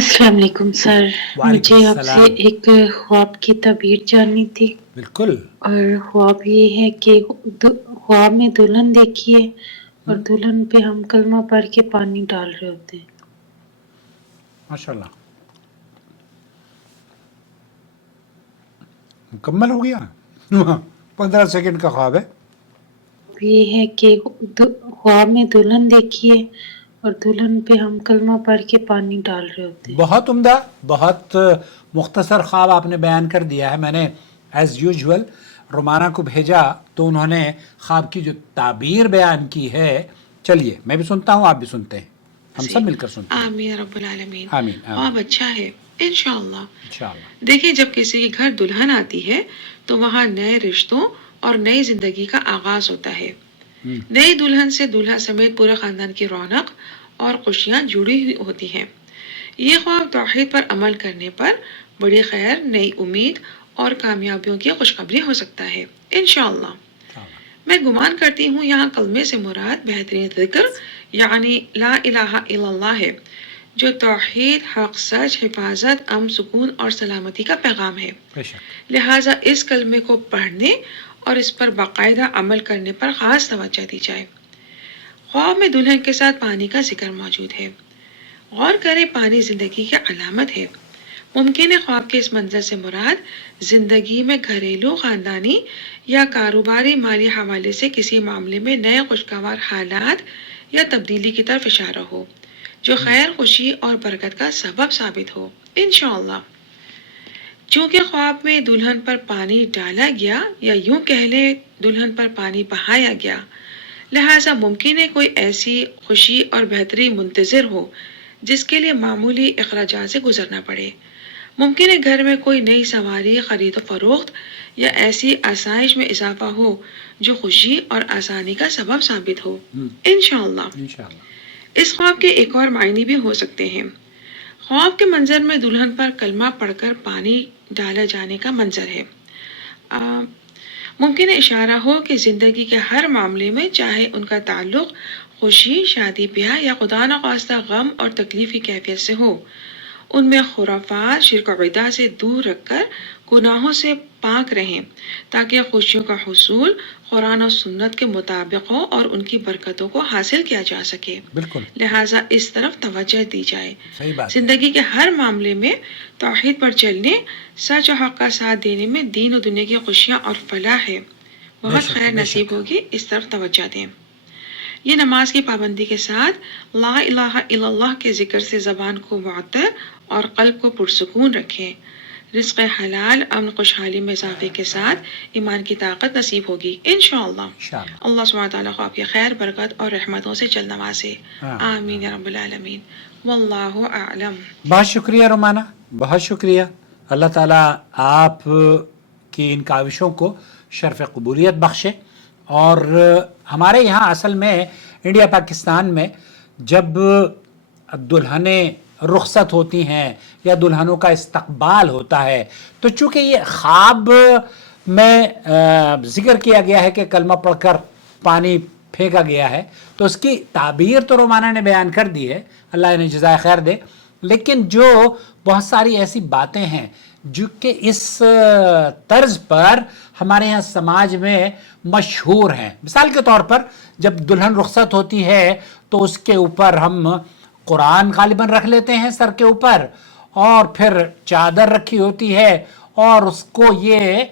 السلام علیکم سر، وعلیکم مجھے آپ سے السلام. ایک خواب کی تعبیر جاننی تھی، بالکل. اور خواب یہ ہے کہ خواب میں دلہن دیکھی ہے اور دلہن پہ ہم کلمہ پڑھ کے پانی ڈال رہے ہوتے ہیں۔ ماشاء اللہ مکمل ہو گیا. 15 سیکنڈ کا خواب ہے. یہ ہے کہ خواب میں دلہن دیکھی ہے اور دلہن پہ ہم کلمہ پڑھ کے پانی ڈال رہے ہوتے ہیں۔ بہت عمدہ، بہت مختصر خواب آپ نے بیان کر دیا ہے. میں نے ایز یوزول رومانہ کو بھیجا تو انہوں نے خواب کی جو تعبیر بیان کی ہے، چلیے میں بھی سنتا ہوں، آپ بھی سنتے ہیں، ہم سب مل کر سنتے ہیں. آمین رب العالمین. آمین خواب آمین اچھا ہے انشاءاللہ. انشاءاللہ. دیکھیں، جب کسی کے گھر دلہن آتی ہے تو وہاں نئے رشتوں اور نئی زندگی کا آغاز ہوتا ہے. نئی دلہن سے دولہا سمیت پورے خاندان کی رونق اور خوشیاں جڑی ہوئی ہوتی ہیں. یہ خواب توحید پر عمل کرنے پر بڑی خیر، نئی امید اور کامیابیوں کی خوشخبری ہو سکتا ہے انشاءاللہ. میں گمان کرتی ہوں یہاں کلمے سے مراد بہترین ذکر یعنی لا الہ الا اللہ ہے، جو توحید، حق، سچ، حفاظت، امن، سکون اور سلامتی کا پیغام ہے. لہٰذا اس کلمے کو پڑھنے اور اس پر باقاعدہ عمل کرنے پر خاص توجہ دی جائے. خواب میں دلہن کے ساتھ پانی کا ذکر موجود ہے. غور کریں، پانی زندگی کی علامت ہے. ممکن ہے خواب کے اس منظر سے مراد زندگی میں گھریلو، خاندانی یا کاروباری مالی حوالے سے کسی معاملے میں نئے خوشگوار حالات یا تبدیلی کی طرف اشارہ ہو، جو خیر، خوشی اور برکت کا سبب ثابت ہو انشاءاللہ. چونکہ خواب میں دلہن پر پانی ڈالا گیا یا یوں کہہ لیں دلہن پر پانی بہایا گیا، لہٰذا ممکن ہے کوئی ایسی خوشی اور بہتری منتظر ہو جس کے لیے معمولی اخراجات سے گزرنا پڑے. ممکن ہے گھر میں کوئی نئی سواری، خرید و فروخت یا ایسی آسائش میں اضافہ ہو جو خوشی اور آسانی کا سبب ثابت ہو انشاءاللہ. اس خواب کے ایک اور معنی بھی ہو سکتے ہیں. خواب کے منظر میں دلہن پر کلمہ پڑھ کر پانی ڈالا جانے کا منظر ہے. ممکن ہے اشارہ ہو کہ زندگی کے ہر معاملے میں، چاہے ان کا تعلق خوشی، شادی بیاہ یا خدا نخواستہ غم اور تکلیف کی کیفیت سے ہو، ان میں خرافات، شرک و بدعت سے دور رکھ کر گناہوں سے پاک رہیں تاکہ خوشیوں کا حصول قرآن و سنت کے مطابق ہو اور ان کی برکتوں کو حاصل کیا جا سکے. بالکل. لہٰذا اس طرف توجہ دی جائے. صحیح بات. زندگی کے ہر معاملے میں توحید پر چلنے، سچ و حق کا ساتھ دینے میں دین و دنیا کی خوشیاں اور فلاح ہے. بہت خیر نصیب ہوگی، اس طرف توجہ دیں. یہ نماز کی پابندی کے ساتھ لا الہ الا اللہ کے ذکر سے زبان کو معطر اور قلب کو پرسکون رکھیں. رزق حلال، امن، خوشحالی میں اضافے کے ساتھ ایمان کی طاقت نصیب ہوگی انشاءاللہ. اللہ سبحانہ وتعالیٰ کو آپ کی خیر، برکت اور رحمتوں سے جل نوازے. آمین یا رب العالمین. واللہ اعلم. بہت شکریہ رومانہ، بہت شکریہ. اللہ تعالیٰ آپ کی ان کاوشوں کو شرف قبولیت بخشے. اور ہمارے یہاں اصل میں انڈیا پاکستان میں جب دلہنیں رخصت ہوتی ہیں یا دلہنوں کا استقبال ہوتا ہے تو چونکہ یہ خواب میں ذکر کیا گیا ہے کہ کلمہ پڑھ کر پانی پھینکا گیا ہے، تو اس کی تعبیر تو رومانہ نے بیان کر دی ہے، اللہ انہیں جزائے خیر دے. لیکن جو بہت ساری ایسی باتیں ہیں جو کہ اس طرز پر ہمارے یہاں سماج میں مشہور ہیں. مثال کے طور پر جب دلہن رخصت ہوتی ہے تو اس کے اوپر ہم قرآن غالباً رکھ لیتے ہیں سر کے اوپر، اور پھر چادر رکھی ہوتی ہے اور اس کو یہ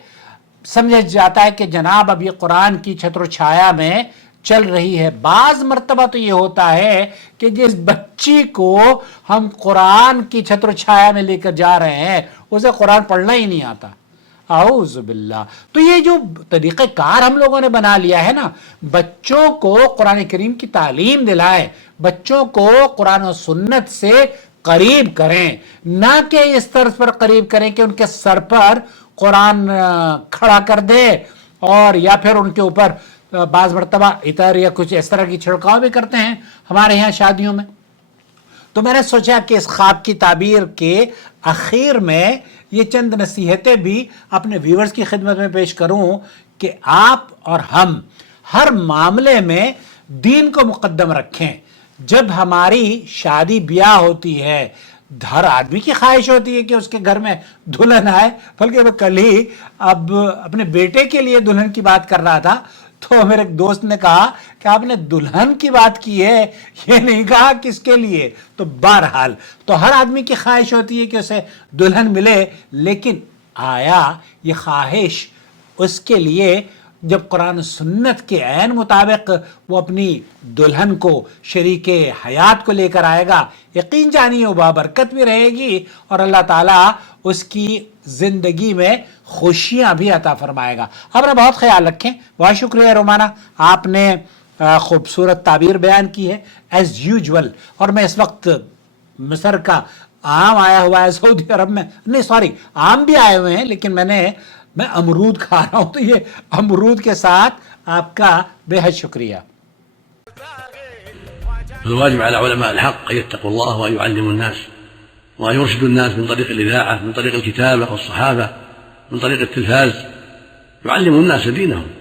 سمجھا جاتا ہے کہ جناب اب یہ قرآن کی چھتر و چھایا میں چل رہی ہے. بعض مرتبہ تو یہ ہوتا ہے کہ جس بچی کو ہم قرآن کی چھتر و چھایا میں لے کر جا رہے ہیں اسے قرآن پڑھنا ہی نہیں آتا. اعوذ باللہ. تو یہ جو طریقہ کار ہم لوگوں نے بنا لیا ہے نا، بچوں کو قرآن کریم کی تعلیم دلائیں، بچوں کو قرآن و سنت سے قریب کریں، نہ کہ اس طرز پر قریب کریں کہ ان کے سر پر قرآن کھڑا کر دے اور یا پھر ان کے اوپر بعض مرتبہ عطر یا کچھ اس طرح کی چھڑکاؤ بھی کرتے ہیں ہمارے یہاں شادیوں میں. تو میں نے سوچا کہ اس خواب کی تعبیر کے اخیر میں یہ چند نصیحتیں بھی اپنے ویورز کی خدمت میں پیش کروں کہ آپ اور ہم ہر معاملے میں دین کو مقدم رکھیں. جب ہماری شادی بیاہ ہوتی ہے ہر آدمی کی خواہش ہوتی ہے کہ اس کے گھر میں دلہن آئے. بلکہ وہ کل ہی اب اپنے بیٹے کے لیے دلہن کی بات کر رہا تھا تو میرے ایک دوست نے کہا کہ آپ نے دلہن کی بات کی ہے, یہ نہیں کہا کس کے لیے. تو بہرحال تو ہر آدمی کی خواہش ہوتی ہے کہ اسے دلہن ملے, لیکن آیا یہ خواہش اس کے لیے جب قرآن و سنت کے عین مطابق وہ اپنی دلہن کو شریک حیات کو لے کر آئے گا, یقین جانیے وہ بابرکت بھی رہے گی اور اللہ تعالیٰ اس کی زندگی میں خوشیاں بھی عطا فرمائے گا. اپنا بہت خیال رکھیں. بہت شکریہ رومانہ, آپ نے خوبصورت تعبیر بیان کی ہے ایز یوجول. اور میں اس وقت مصر کا آم آیا ہوا ہے سعودی عرب میں, نہیں سوری آم بھی آئے ہوئے ہیں, لیکن میں امرود کھا رہا ہوں, تو یہ امرود کے ساتھ آپ کا بے حد شکریہ. الواجب على علماء الحق أن يتقوا الله وأن يعلموا الناس وأن يرشدوا الناس من طريق الإذاعة, من طريق الكتابة والصحافة, من طريق التلفاز, يعلموا الناس دينهم.